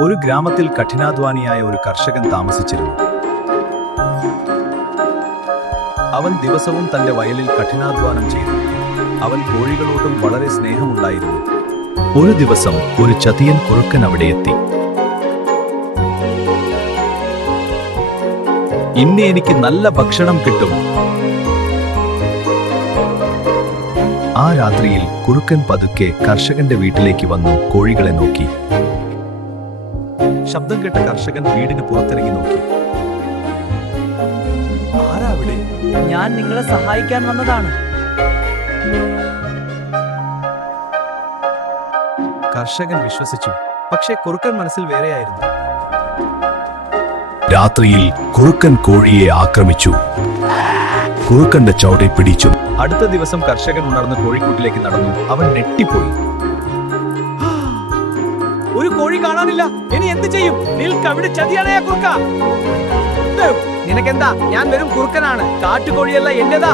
ഒരു ഗ്രാമത്തിൽ കഠിനാധ്വാനിയായ ഒരു കർഷകൻ താമസിച്ചിരുന്നു. അവൻ ദിവസവും തന്റെ വയലിൽ കഠിനാധ്വാനം ചെയ്തു. അവൻ കോഴികളോടും വളരെ സ്നേഹമുണ്ടായിരുന്നു. ഒരു ദിവസം ഒരു ചതിയൻ കുറുക്കൻ അവിടെ എത്തി. ഇന്ന് എനിക്ക് നല്ല ഭക്ഷണം കിട്ടും. ആ രാത്രിയിൽ കുറുക്കൻ പതുക്കെ കർഷകന്റെ വീട്ടിലേക്ക് വന്നു കോഴികളെ നോക്കി. ശബ്ദം കേട്ട കർഷകൻ വീടിന് പുറത്തിറങ്ങി നോക്കി. ആരാ അവിടെ? ഞാൻ നിങ്ങളെ സഹായിക്കാൻ വന്നതാണ്. കർഷകൻ വിശ്വസിച്ചു. പക്ഷേ കുറുക്കൻ മനസ്സിൽ വേറെയായിരുന്നു. രാത്രിയിൽ കുറുക്കൻ കോഴിയെ ആക്രമിച്ചു. കുറുക്കന്റെ ചവിട്ടി പിടിച്ചു. അടുത്ത ദിവസം കർഷകൻ ഉണർന്ന് കോഴിക്കൂട്ടിലേക്ക് നടന്നു. അവൻ ഞെട്ടിപ്പോയി. ഒരു കോഴി കാണാനില്ല. ഇനി എന്ത് ചെയ്യും? നിൽക്കവിടെ ചതിയാണേ കുറുക്ക. നിനക്കെന്താ? ഞാൻ വെറും കുറുക്കനാണ്. കാട്ടുകോഴിയല്ല എന്റേതാ.